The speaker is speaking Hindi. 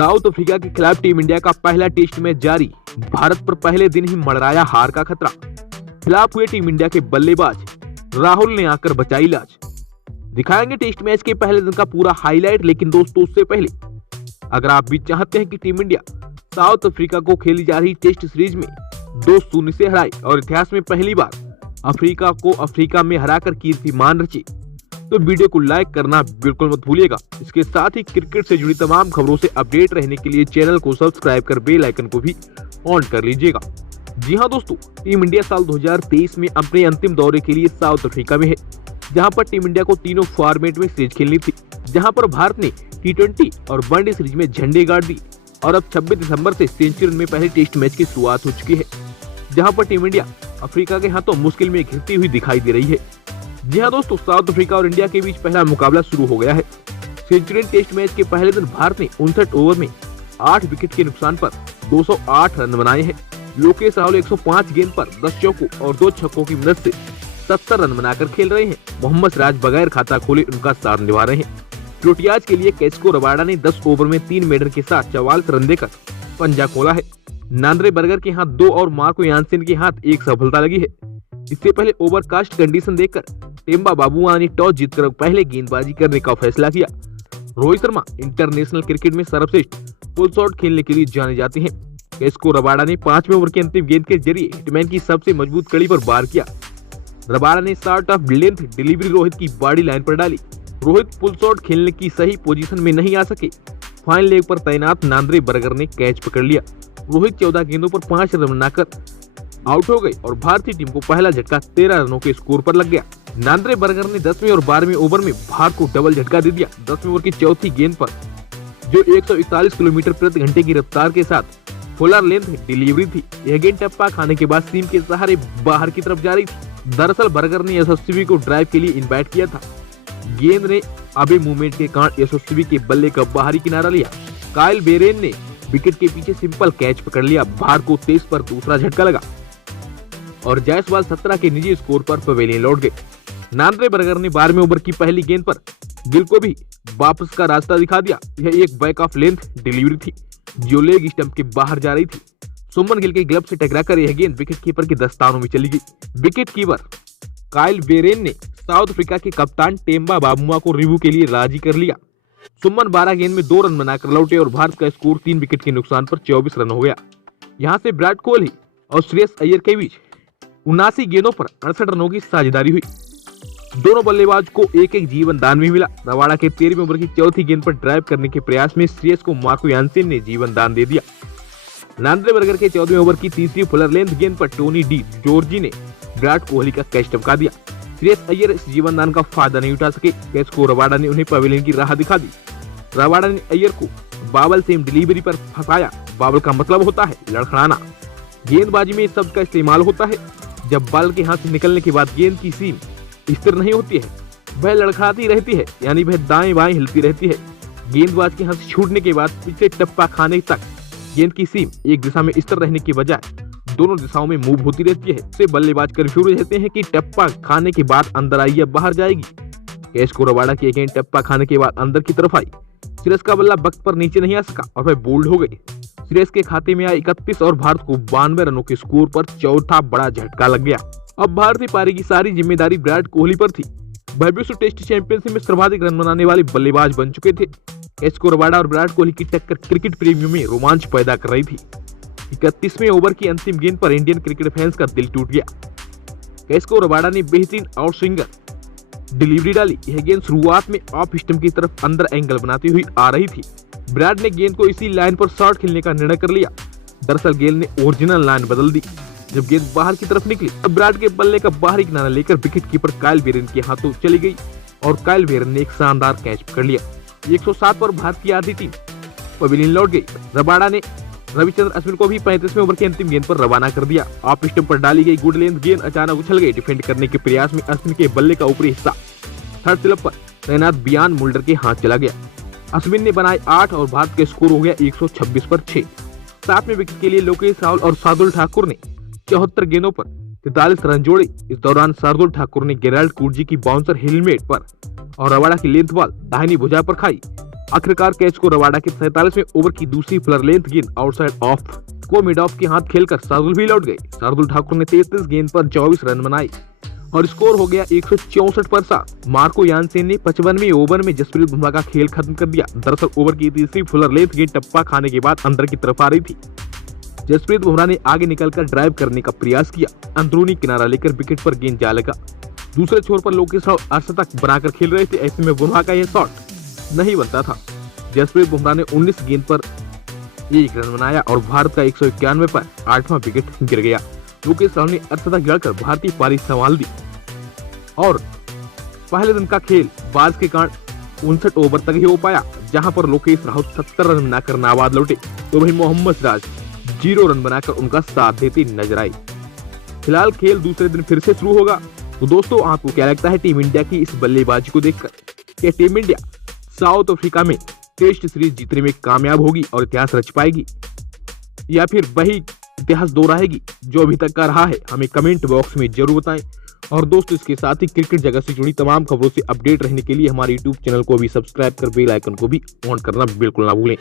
साउथ अफ्रीका के खिलाफ टीम इंडिया का पहला टेस्ट मैच जारी। भारत पर पहले दिन ही मंडराया हार का खतरा। खिलाफ हुए टीम इंडिया के बल्लेबाज राहुल ने आकर बचाई लाज। दिखाएंगे टेस्ट मैच के पहले दिन का पूरा हाईलाइट। लेकिन दोस्तों, उससे पहले अगर आप भी चाहते हैं कि टीम इंडिया साउथ अफ्रीका को खेली जा रही टेस्ट सीरीज में 2-0 से हराए और इतिहास में पहली बार अफ्रीका को अफ्रीका में हराकर कीर्तिमान रचे, तो वीडियो को लाइक करना बिल्कुल मत भूलिएगा। इसके साथ ही क्रिकेट से जुड़ी तमाम खबरों से अपडेट रहने के लिए चैनल को सब्सक्राइब कर बेल आइकन को भी ऑन कर लीजिएगा। जी हां दोस्तों, टीम इंडिया साल 2023 में अपने अंतिम दौरे के लिए साउथ अफ्रीका में है, जहां पर टीम इंडिया को तीनों फॉर्मेट में सीरीज खेलनी थी। जहां पर भारत ने T20 और वनडे सीरीज में झंडे गाड़ दिए और अब 26 दिसंबर से सेंचुरी में पहले टेस्ट मैच की शुरुआत हो चुकी है, जहां पर टीम इंडिया अफ्रीका के हाथों मुश्किल में घिरती हुई दिखाई दे रही है। जी हाँ दोस्तों, साउथ अफ्रीका और इंडिया के बीच पहला मुकाबला शुरू हो गया है। सेंचुरी टेस्ट मैच के पहले दिन भारत ने 59 ओवर में 8 विकेट के नुकसान पर 208 रन बनाए हैं। लोकेश राहुल 105 गेंद पर 10 चौकों और 2 छक्कों की मदद से 70 रन बनाकर खेल रहे हैं। मोहम्मद सिराज बगैर खाता खोले उनका साथ निभा रहे हैं। प्रोटियाज के लिए कैस्को रबाडा ने 10 ओवर में 3 मेडन के साथ 44 रन देकर पंजा खोला है। नांद्रे बर्गर के हाथ 2 और मार्को यानसेन के हाथ 1 सफलता लगी है। इससे पहले ओवरकास्ट कंडीशन देखकर टेम्बा बाबुआ ने टॉस जीतकर पहले गेंदबाजी करने का फैसला किया। रोहित शर्मा इंटरनेशनल क्रिकेट में सर्वश्रेष्ठ पुल शॉट खेलने के लिए जाने जाते हैं। कैस्को रबाडा ने 5वें ओवर की अंतिम गेंद के जरिए हिटमैन की सबसे मजबूत कड़ी पर वार किया। रबाडा ने short of length delivery Rohit की बॉडी लाइन पर डाली। रोहित पुल शॉट खेलने की सही पोजीशन में नहीं आ सके। फाइन लेग पर तैनात नांद्रे बर्गर ने कैच पकड़ लिया। रोहित 14 गेंदों पर 5 रन बनाकर आउट हो गए और भारतीय टीम को पहला झटका 13 रनों के स्कोर पर लग गया। नांद्रे बर्गर ने 10वें और 12वें ओवर में भारत को डबल झटका दे दिया। 10वें ओवर की चौथी गेंद पर जो 141 किलोमीटर प्रति घंटे की रफ्तार के साथ फुलर लेंथ डिलीवरी थी, यह गेंद टप्पा खाने के बाद सीम के सहारे बाहर की तरफ जा रही थी। दरअसल बर्गर ने यशस्वी को ड्राइव के लिए इनवाइट किया था। गेंद ने अबे मूवमेंट के कारण यशस्वी के बल्ले का बाहरी किनारा लिया। काइल बेरेन ने विकेट के पीछे सिंपल कैच पकड़ लिया। भारत को 23 पर दूसरा झटका लगा और जायसवाल 17 के निजी स्कोर पर पवेलियन लौट गए। नांद्रे बर्गर ने 12वें ओवर की पहली गेंद पर गिल को भी वापस का रास्ता दिखा दिया। यह एक बैक ऑफ लेंथ डिलीवरी थी जो लेग स्टंप के बाहर जा रही थी। सुमन गिल के ग्लव से टकराकर यह गेंद विकेट कीपर के दस्तानों में चली गई। विकेट कीपर काइल बेरेन ने साउथ अफ्रीका के कप्तान टेम्बा बाबुआ को रिव्यू के लिए राजी कर लिया। सुमन 12 गेंद में 2 रन बनाकर लौटे और भारत का स्कोर 3 विकेट के नुकसान पर 24 रन हो गया। यहां से विराट कोहली और श्रेयस अय्यर के बीच 79 गेंदों पर 68 रनों की साझेदारी हुई। दोनों बल्लेबाज को एक जीवन दान भी मिला। रबाडा के 13वें ओवर की चौथी गेंद पर ड्राइव करने के प्रयास में श्रेयस को मार्को यानसेन ने जीवन दान दे दिया। नांद्रे बर्गर के 14वें ओवर की तीसरी फुलर लेंथ गेंद पर टोनी डी जॉर्जी ने विराट कोहली का कैच टपका दिया। श्रेयस अय्यर इस जीवन दान का फायदा नहीं उठा सके। कैच को रबाडा ने उन्हें पवेलियन की राह दिखा दी। रबाडा ने अय्यर को बाबल सेम डिलीवरी पर फंसाया। बाबल का मतलब होता है लड़खड़ाना। गेंदबाजी में इस शब्द का इस्तेमाल होता है जब बॉल के हाथ से निकलने के बाद गेंद की सीम स्थिर नहीं होती है, वह लड़खड़ाती रहती है, यानी वह दाएं बाएं हिलती रहती है। गेंदबाज के हाथ से छूटने के बाद पिछले टप्पा खाने तक गेंद की सीम एक दिशा में स्थिर रहने की बजाय दोनों दिशाओं में मूव होती रहती है। इससे बल्लेबाज कंफ्यूज रहते हैं कि टप्पा खाने के बाद अंदर आई या बाहर जाएगी। कैच को रबाडा की गेंद टप्पा खाने के बाद अंदर की तरफ आई। श्रेयस का बल्ला वक्त पर नीचे नहीं आ सका और वह बोल्ड हो गई। श्रेयस के खाते में आए 31 और भारत को 92 रनों के स्कोर पर चौथा बड़ा झटका लग गया। अब भारतीय पारी की सारी जिम्मेदारी विराट कोहली पर थी। वह विश्व टेस्ट चैंपियनशिप में सर्वाधिक रन बनाने वाले बल्लेबाज बन चुके थे। कैच को रबाडा और विराट कोहली की टक्कर क्रिकेट प्रेमियों में रोमांच पैदा कर रही थी। 31वें ओवर की अंतिम गेंद पर इंडियन क्रिकेट फैंस का दिल टूट गया। कैच को रबाडा ने बेहतरीन आउट स्विंगर डिलीवरी डाली। यह गेंद शुरुआत में ऑफ स्टंप की तरफ अंदर एंगल बनाती हुई आ रही थी। विराट ने गेंद को इसी लाइन पर शॉट खेलने का निर्णय कर लिया। दरअसल गेंद ने ओरिजिनल लाइन बदल दी। जब गेंद बाहर की तरफ निकली तब विराट के बल्ले का बाहरी किनारा लेकर विकेट कीपर काइल बेरेन के हाथों चली गई और काइल बेरेन ने एक शानदार कैच पकड़ लिया। 107 पर भारत की आधी टीम पवेलियन लौट गई। रबाडा ने रविचंद्रन अश्विन को भी 35वें ओवर की अंतिम गेंद पर रवाना कर दिया। ऑफ स्टंप पर डाली गई गुड लेंथ गेंद अचानक उछल गई। डिफेंड करने के प्रयास में अश्विन के बल्ले का ऊपरी हिस्सा थर्ड स्लप पर तैनात बियान मुल्डर के हाथ चला गया। अश्विन ने बनाए 8 और भारत का स्कोर हो गया 126 पर 6। 7वें विकेट के लिए लोकेश राहुल और शार्दुल ठाकुर ने 74 गेंदों पर 43 रन जोड़े। इस दौरान शार्दुल ठाकुर ने गेराल्ड कूर्जी की बाउंसर हेलमेट पर और रबाडा की लेंथ बॉल दाहिनी भुजा पर खाई। आखिरकार कैच को रबाडा के 47वें ओवर की दूसरी फ्लर लेंथ गेंद आउटसाइड ऑफ को मिड ऑफ के हाथ खेलकर शार्दुल भी लौट गए। शार्दुल ठाकुर ने 33 गेंद पर 24 रन बनाए और स्कोर हो गया 164 पर 7। मार्को यानसेन ने 55वें ओवर में जसप्रीत बुमराह का खेल खत्म कर दिया। दरअसल ओवर की तीसरी फ्लर लेंथ गेंद टप्पा खाने के बाद अंदर की तरफ आ रही थी। जसप्रीत बुमराह ने आगे निकलकर ड्राइव करने का प्रयास किया। अंदरूनी किनारा लेकर विकेट पर गेंद जा लगा। दूसरे छोर पर लोकेश राहुल अर्धशतक बनाकर खेल रहे थे। ऐसे में बुमराह का यह शॉट नहीं बनता था। जसप्रीत बुमराह ने 19 गेंद पर 1 रन बनाया और भारत का 191 पर 8वां विकेट गिर गया। लोकेश राहुल ने अर्धशतक जड़कर भारतीय पारी संभाल दी और पहले दिन का खेल बारिश के कारण 59 ओवर तक ही हो पाया, जहां पर लोकेश राहुल 70 रन बनाकर नाबाद लौटे तो वहीं मोहम्मद सिराज 0 रन बनाकर उनका साथ देते नजर आए। फिलहाल खेल दूसरे दिन फिर से शुरू होगा। तो दोस्तों, आपको क्या लगता है टीम इंडिया की इस बल्लेबाजी को देखकर? क्या टीम इंडिया साउथ अफ्रीका में टेस्ट सीरीज जीतने में कामयाब होगी और इतिहास रच पाएगी, या फिर वही इतिहास दोहराएगी जो अभी तक का रहा है? हमें कमेंट बॉक्स में जरूर बताएं। और दोस्तों, इसके साथ ही क्रिकेट जगत से जुड़ी तमाम खबरों से अपडेट रहने के लिए हमारे YouTube चैनल को भी सब्सक्राइब कर बेल आइकन को भी ऑन करना बिल्कुल ना भूलें।